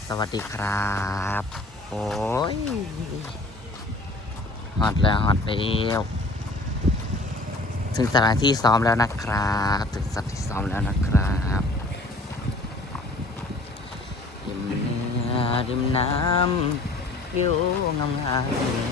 สวัสดีครับโอ้ยฮอตแล้วฮอตแล้วถึงสถานที่ซ้อมแล้วนะครับถึงสถานที่ซ้อมแล้วนะครับริมเนื้อริมน้ำวิวงาม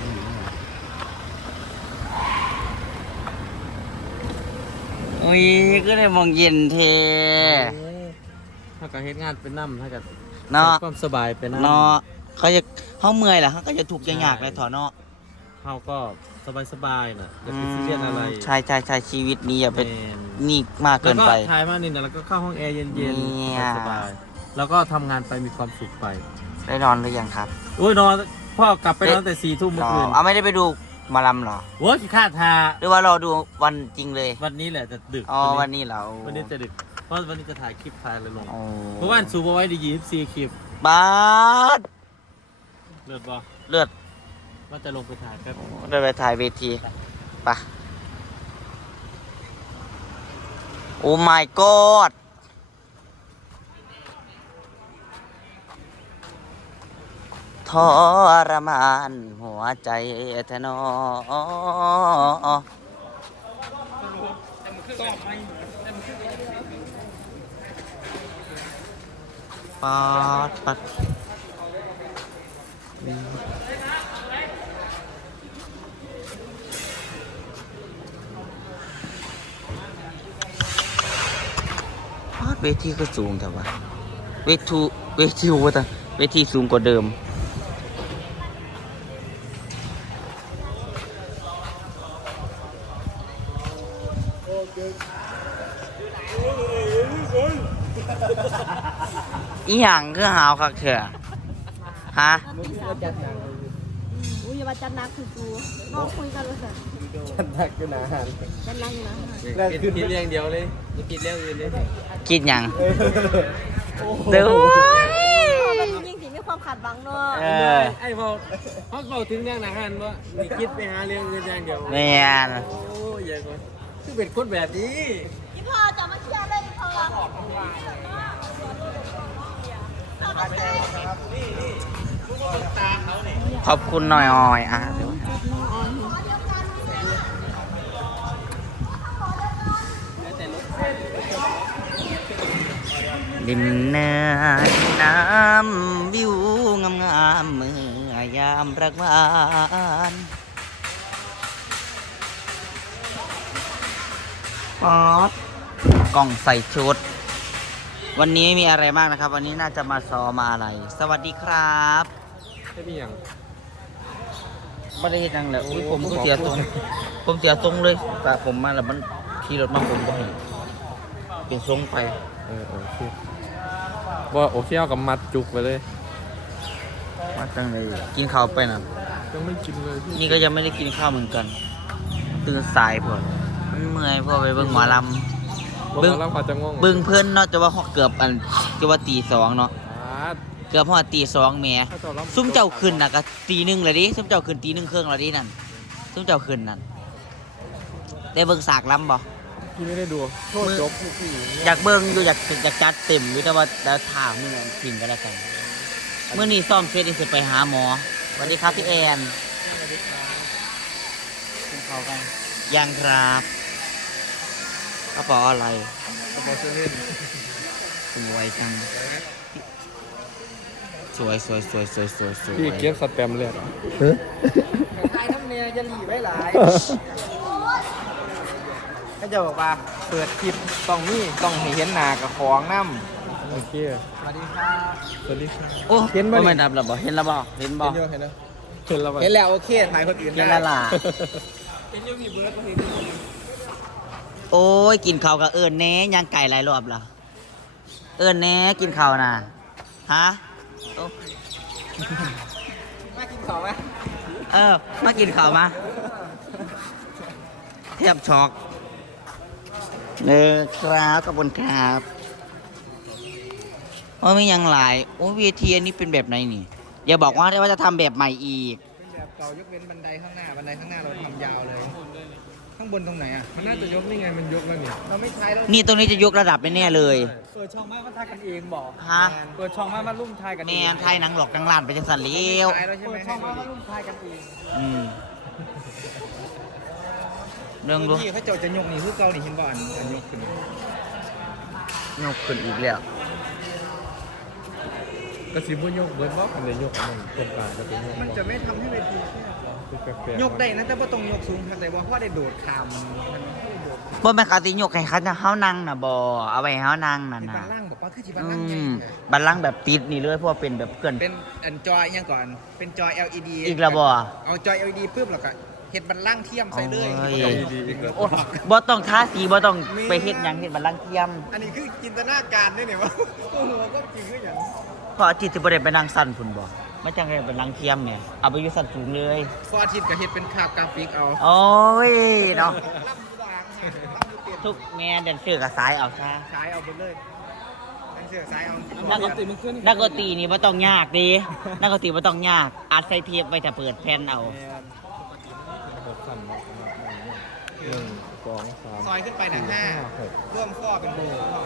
ๆโอ้ยก็ได้มองเย็นเทถ้ากับเฮ็ดงานเป็นน้ำถ้ากับเนาะความสบายเป็นน้ำเนาะเขาเมื่อยแหละเขาก็จะถูกข์ยากๆเลยถอเนาะเขาก็สบายน่ะจะไปซีเรียสอะไรใช่ชีวิตนี้อย่าไปนี่มากเกินไปแล้วก็ถ่ายมานี่นะแล้วก็เข้าห้องแอร์เย็นๆสบายแล้วก็ทำงานไปมีความสุขไปได้นอนหรือยังครับโอ้ยนอนพ่อกลับไปนอนแต่4 ทุ่มเมื่อคืนเอาไม่ได้ไปดูหมาลำหรอโอ้ยขี้ข้าทาหรือว่าเราดูวันจริงเลยวันนี้แหละจะดึกวันนี้เราวันนี้จะดึกเพราะวันนี้จะถ่ายคลิปถ่ายอะไรลงเพราะว่าสูบเอาไว้ดี24 คลิปบ้าเลือดบ่เลือดว่าจะลงไปถ่ายแป๊บได้ไปถ่ายเวทีปะโอ้ my god ทรมานหัวใจแท้นอปัดเวทีก็สูงแต่ว่าเวทีว่าแต่เวทีสูงกว่าเดิมอีหยังคือหาวคักเถอะฮะอุ้ยอย่ามาจัดนักคือกูลองคุยกันเลยสิจัดหนักกันนะฮะจัดนักอยู่นะคิดเรื่องเดียวเลยไม่คิดเรื่องอื่นเลยคิดหยังเดี๋ยวมันยิ่งสิมีความขาดหวังเนาะไอ้พอเขาถึงเรื่องอาหารว่ามีคิดไปหาเรื่องอื่นอย่างเดียวแม่นโอ้ยใหญ่กว่าคือเป็นคนแบบนี้พี่พ่อจะมาเชียร์เลยพี่พ่อขอบคุณหน่อยอ่อยริมเนื้อน้ำวิวงามๆเมื่อยามรักหวานป๊อดกล่องใส่ชุดวันนี้มีอะไรบ้างนะครับวันนี้น่าจะมาซ้อมมาอะไรสวัสดีครับไม่มีอย่างไม่ได้เห็นยังเลยอุ้ยผมเสียตรงเลยแต่ผมมาแล้วมันขี่รถมาผมก็เห็นเป็นทรงไปโอเคว่าโอเคเอากับมัดจุกไปเลยมาจังเลยกินข้าวไปนะยังไม่กินเลยนี่ก็ยังไม่ได้กินข้าวเหมือนกันตื่นสายพอมันเมื่อยพอไปเบิ่งหมอลำเบิ่งเพื่อนเนาะจะว่าเกือบจะว่าตี 2เนาะเกือบพอตี 2แม่ซุ่มเจ้าขึ้นน่ะก็ตี 1เลยดิซุ่มเจ้าขึ้นตี 1 ครึ่งแล้วดินั่นซุ่มเจ้าขึ้นนั่นได้เบิ่งสากลำบ่พี่ไม่ได้ดูโทษจบอยากเบิ่งอยู่อยากจัดเต็มอยู่แต่ว่าแล้วถามมื้อนั้นทิ้งก็แล้วกันมื้อนี้ซ่อมเสร็จสิไปหาหมอสวัสดีครับพี่แอนกินข้าวกันยังครับกระเป๋าอะไรกระเป๋าเสื้อเล่นสวยจังสวยพี่เก็บสแตมป์เลยไอ้น้ำเนียจะหลีไว้หลายก็จะบอกว่าเปิดคลิปต้องเห็นหน้ากับของน้ำโอเคสวัสดีครับสวัสดีครับโอ้เห็นบ่ไม่ดับหรอบ่เห็นแล้วบ่เห็นแล้วโอเคถ่ายคนอื่นได้ล่ะเห็นอยู่มีเบิร์ดมาเห็นโอ้ยกินข้าวกับแน่ย่างไก่หลายรอบละแน่กินข้าวน่ะฮะมากินข้าวไหมมากินข้าวมาเทียบช็อกครับขอบคุณครับไม่ยังหลายโอ้เวทีอันนี้เป็นแบบไหนนี่อย่าบอกว่าจะทำแบบใหม่อีกเป็นแบบเก่ายกเว้นบันไดข้างหน้าเราทำยาวเลยข้างบนตรงไหนอ่ะมันน่าจะยกนี่ไงมันยกแล้วนี่เราไม่ใช้แล้วนี่ตรงนี้จะยกระดับแน่ๆเลยเปิดช่องไม้มาทายกันเองบอกฮะเปิดช่องไม้มาลุ่มทายกันแมเองนไทยหนังหลอกหนังลานไปจังสันเลี้ยวใช้แล้วใช่ไหมเปิดช่องไม้มาลุ่มทายกันเองอืมเรื่องดูที่เขาจะยกนี่คือเกาหลีเห็นบ่อันยกขึ้นยกขึ้นอีกแล้วกระสีบุญยกเบิร์ดบอกกันเลยยกมันตรงกลางจะเป็นยกมันจะไม่ทำให้เวทีแคบหรอคือแปลกๆยกได้นะแต่ว่าต้องยกสูงครับแต่ว่าเพราะได้โดดขามมันไม่ได้โดดบ่แม่นเขาสิยกให้เขาจะเฮานั่งน่ะบ่เอาไว้ให้เฮานั่งนั่นเป็นน่ะบันล่างบอกว่าคือจีบันอืล่างไงมบัลลังก์แบบติดนี่เลยเพราะว่าเป็นแบบเกินเป็นอันจอยยังก่อน เป็นจอย LED อีกแล้วบ่เอาจอย LED ปึ๊บแล้วก็เห็ดบันล่างเทียมใส่เลยโอ้ยดีๆอีกแล้วโอ้บ่ต้องทาสีบ่ต้องไปเฮ็ดหยังเฮ็ดบัลลังก์เทียมอันนี้คือจินตนาการด้วยเนี่ยว่าโอ้โหก็จริงก็อย่างเพราะอาทิตย์สิบ่ได้ไปนั่งสั่นพุ่นบ่ไม่จังได้บัลลังก์เทียมแหมเอาไปอยู่สั่นสูงเลยฟอร์ทิตกับเห็ดเป็นคาบกราฟิกเอาโอ้ยเนาะล่ำด่างล่ำดูเปลี่ยนทุกแม่แดนเซอร์กับสายเอาซะสายเอาไปเลยนั่นเสือสายเอานักดนตรีนี่บ่ต้องยากดีนักดนตรีบ่ต้องยากอัดใส่เทปไว้ถ้าเปิดแผ่นเอาแบบสั่นเนาะ1 2 3 ซอยขึ้นไปนะห้า 6 ร่วมข้อเป็นโบ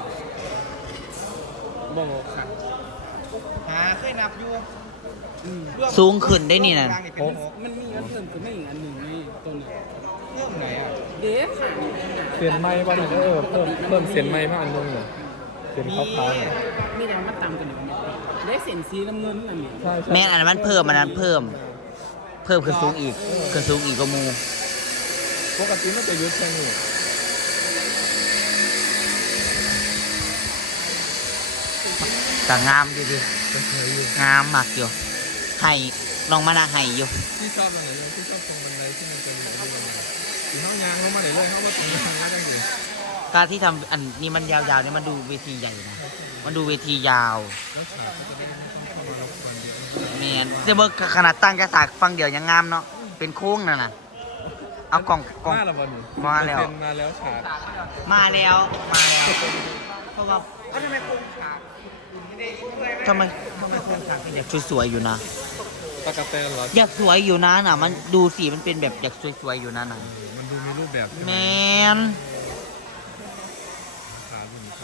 โมขัดหาเคยนับอยู่ร่วมสูงขึ้นได้นี่น่ะร่วมกลางเป็นหกมันมีอันเพิ่มคือไม่อีกอันหนึ่งนี่ตรงนี้เรื่องไหนอ่ะเด็กเสียนไม้บ้างเนี่ยเพิ่มเสียนไม้มาอันนึงเนี่ยเสียนขาวๆเนี่ยมีแต่มันต่ำกันอยู่เนี่ยเด็กเส้นสีน้ำเงินนั่นนี่ใช่ใช่แม่นอันนั้นมันเพิ่มอันนั้นเพิ่มขึ้นสูงอีกขึ้นสูงอีกก็มูปกติมันจะยุดแค่นี้ก็งามดีดิก็เคยอยู่งามมากอยู่ให้น้องมานาให้อยู่ที่ชอบตรงไหนเลยที่ชอบตรงบันไดที่มันเป็นที่เขายางลงมาไหนเลยเขาว่าตรงนี้ทางนี้ได้อยู่การที่ทำอันนี้มันยาวๆเนี่ยมันดูเวทีใหญ่นะมันดูเวทียาวแล้วฉากก็จะได้ไม่ต้องเข้ามารับคนเดียวแมนแต่เมื่อขนาดตั้งกระสากฟังเดียวยังงามเนาะเป็นโค้งนั่นน่ะเอากล่องมาแล้ววันนี้มาแล้วมาแล้วฉากมาแล้วเพราะว่าเอาทำไมโครงฉากไม่ได้ด้วยไหมทำไมโค้งฉากเป็นอยากสวยๆอยู่นะตะกะแตนเหรออยากสวยอยู่นะน่ะ มันดูสิมันเป็นแบบอยากสวยๆอยู่นะน่ะมันดูมีรูปแบบใช่แมไหมนขาดูมี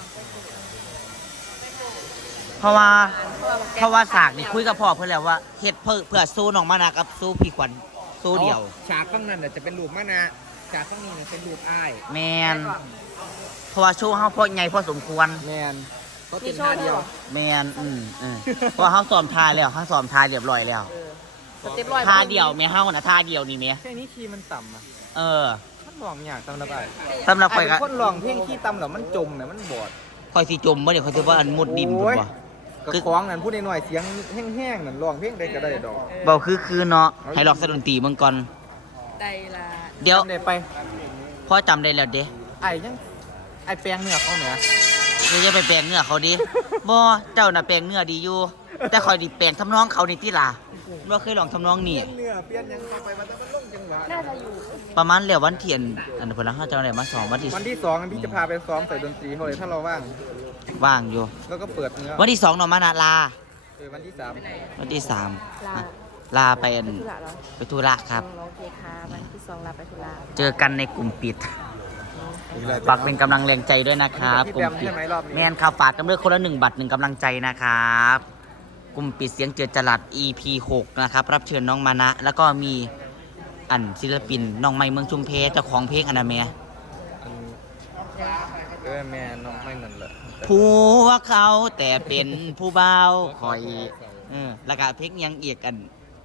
เพราะว่าสากนี่คุยกับพ่อเพื่อนแล้วว่าเฮ็ดเพื่อสู้น้องมานากับสู้พี่ขวัญสู้เดียวฉากข้างนั้นน่ะจะเป็นรูปมะนาวฉากข้างนี้เนี่ยเป็นรูปอ้ายแมนเพราะว่าโชว์เฮาพอใหญ่พอสมควรแมนก็เป็นท่าเดียวแมนเพราะว่าเฮาซ้อมทายแล้วเฮาซ้อมทายเรียบร้อยแล้วสเต็ปร้อยท่าเดียวแม่เฮาน่ะท่าเดียวนี่แม่แค่นี้คีย์มันต่ำอ่ะเออมันลองอย่างต่ำระบายสำหรับข่อยเป็ก็นคนลองเพลงคีย์ต่ำแล้วมันจมเนี่ยมันบอดข่อยสิจมบ่เนี่ยข่อยสิว่าอันมุดดินพุ่นบ่กระคล้องนั่นพูดหน่อยๆเสียงแห้งๆนั่นลองเพลงได้ก็ได้ดอกเบาคือเนาะให้ลอกสะดนตรีเบิ่งก่อนได้ละเดี๋ยวจำได้ไปพ่อจำได้แล้วเด้ไอ้ยังไอ้แปลงเนื้อเขาเหนืออย่าไปแปลงเนื้อเขาดิบ่เจ้าน่ะแปลงเนื้อดีอยู่ แต่ข่อยดิแปลงทำนองเขานี่ติล่ะบ่เคยลองทำนองนี่เนื้อเปลี่ยนยังเข้าไปมันต้องมันลงจังหวะน่าจะอยู่ประมาณแล้ววันเทียนอันเพิ่นละเฮาจะได้มาสอนวันที่วันที่สองพี่จะพาไปซ้อมใส่ดนตรีเขาเลยถ้าเราว่างว่างอยู่แล้วก็เปิดเนื้อวันที่2น้องมานาลาวันที่สามวันที่3 ลาลาไปอันธุระเหรอไปธุระครับโอเคค่ะวันที่สองลาไปธุระเจอกันในกลุ่มปิดฝากเป็นกำลังแรงใจด้วยนะครับกลุ่มปิดแมนครับฝากกันด้วยคนละ1 บัตร 1กำลังใจนะครับกลุ่มปิดเสียงเจือจรัส EP 6นะครับรับเชิญน้องมานะ แล้วก็มีอันศิลปินน้องไม้เมืองชุมเพเจ้าของเพลงอันนั้นแม่แม่น้องไม่นั่นเลยผัวเขาแต่เป็นผู้เบาคอยแล้วก็เพลงยังเอียกอัน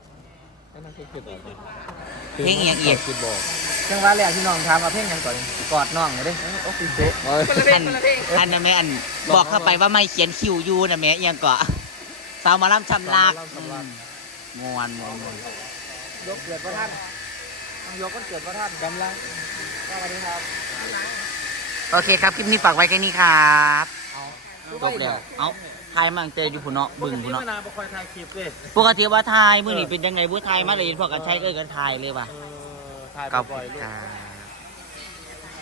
เพลงเอียงเอียงคิดบอกจังหวะแรกที่น้องทำมาเพลงยังก่อนกอดน้องเลยเด้โอ้คุณเจ๊อันนั้นแม่อันบอกเข้าไปว่าไม่เขียนคิวยูนะแม่ยังก็สาวหมาล่ำชำลากมวนมวนมวนยกเกิดพระท่านต้องยกก็เกิดพระท่านกำลังสวัสดีครับโอเคครับ คลิปนี้ฝากไว้แค่นี้ครับจบแล้ว เอาทายมั่งเตยอยู่พุ่นเนาะบึงพุ่นเนาะนานประคอยถ่ายคลิปเลยปกติว่าทายมื้อนี้เป็นยังไงผู้ทายมาเลยพวกกันใช้เอ้ยกันทายเลยว่ะถ่ายขอบบ่คุอยณๆครับ